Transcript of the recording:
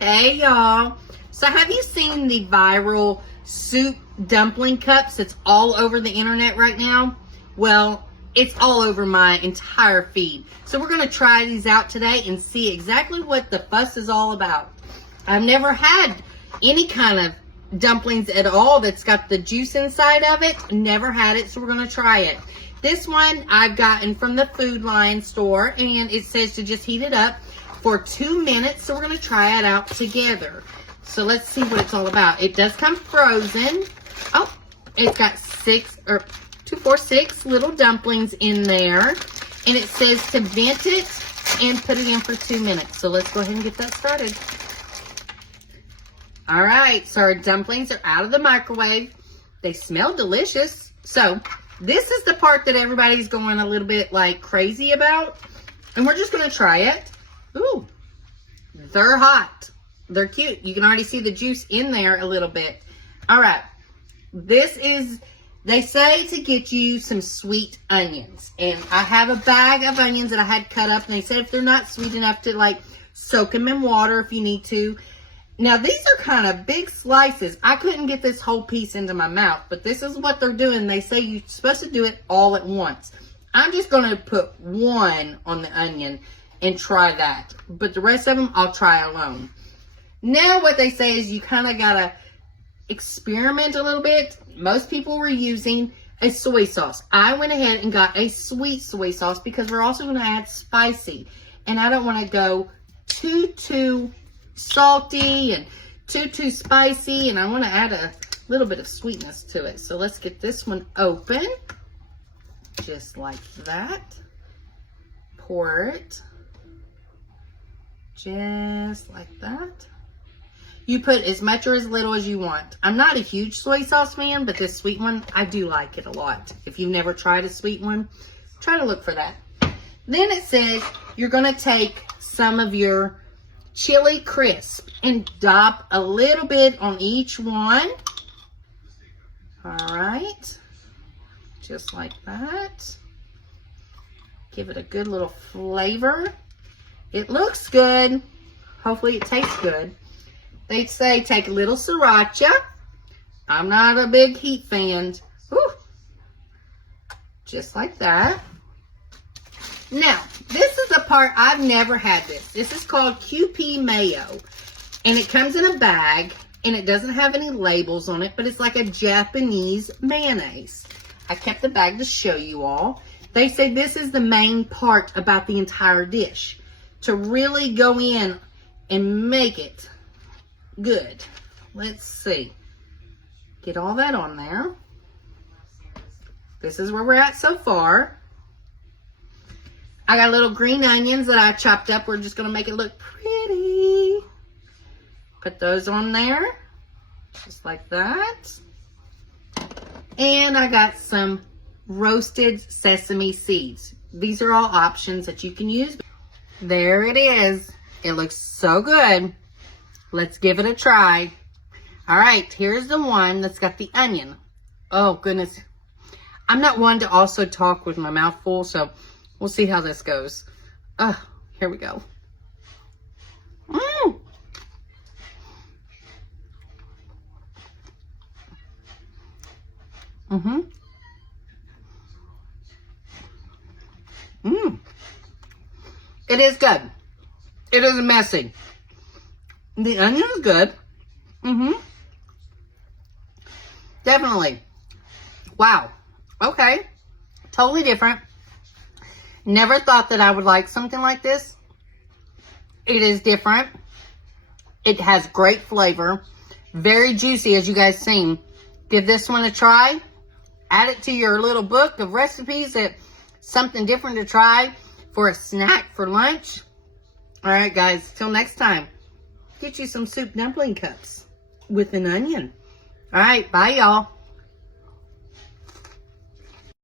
Hey y'all. So have you seen the viral soup dumpling cups that's all over the internet right now? Well, it's all over my entire feed. So we're going to try these out today and see exactly what the fuss is all about. I've never had any kind of dumplings at all that's got the juice inside of it. Never had it, so we're going to try it. This one I've gotten from the Food Line store, and it says to just heat it up for 2 minutes, so we're going to try it out together. So let's see what it's all about. It does come frozen. Oh, it's got 6 little dumplings in there, and it says to vent it and put it in for 2 minutes. So let's go ahead and get that started. All right, so our dumplings are out of the microwave. They smell delicious. So this is the part that everybody's going a little bit like crazy about, and we're just going to try it. Ooh, they're hot. They're cute. You can already see the juice in there a little bit. All right, this is, they say to get you some sweet onions, and I have a bag of onions that I had cut up, and they said if they're not sweet enough to like soak them in water if you need to. Now these are kind of big slices. I couldn't get this whole piece into my mouth, but this is what they're doing. They say you're supposed to do it all at once. I'm just going to put one on the onion and try that, but the rest of them I'll try alone. Now what they say is you kind of got to experiment a little bit. Most people were using a soy sauce. I went ahead and got a sweet soy sauce because we're also going to add spicy, and I don't want to go too salty and too spicy, and I want to add a little bit of sweetness to it. So let's get this one open just like that. Pour it just like that. You put as much or as little as you want. I'm not a huge soy sauce fan, but this sweet one, I do like it a lot. If you've never tried a sweet one, try to look for that. Then it says you're going to take some of your chili crisp and dop a little bit on each one. All right, just like that. Give it a good little flavor. It looks good. Hopefully it tastes good. They say take a little sriracha. I'm not a big heat fan. Whew. Just like that. Now, this is the part I've never had this. This is called Kewpie mayo. And it comes in a bag, and it doesn't have any labels on it, but it's like a Japanese mayonnaise. I kept the bag to show you all. They say this is the main part about the entire dish, to really go in and make it good. Let's see. Get all that on there. This is where we're at so far. I got little green onions that I chopped up. We're just going to make it look pretty. Put those on there. Just like that. And I got some roasted sesame seeds. These are all options that you can use. There it is. It looks so good. Let's give it a try. All right, here's the one that's got the onion. Oh, goodness. I'm not one to also talk with my mouth full, so we'll see how this goes. Here we go. Mmm. Mm-hmm. Mmm. It is good. It isn't messy. The onion is good. Mm-hmm. Definitely. Wow. Okay. Totally different. Never thought that I would like something like this. It is different. It has great flavor. Very juicy, as you guys seen. Give this one a try. Add it to your little book of recipes. That something different to try for a snack for lunch. All right, guys. Till next time. Get you some soup dumpling cups with an onion. All right. Bye, y'all.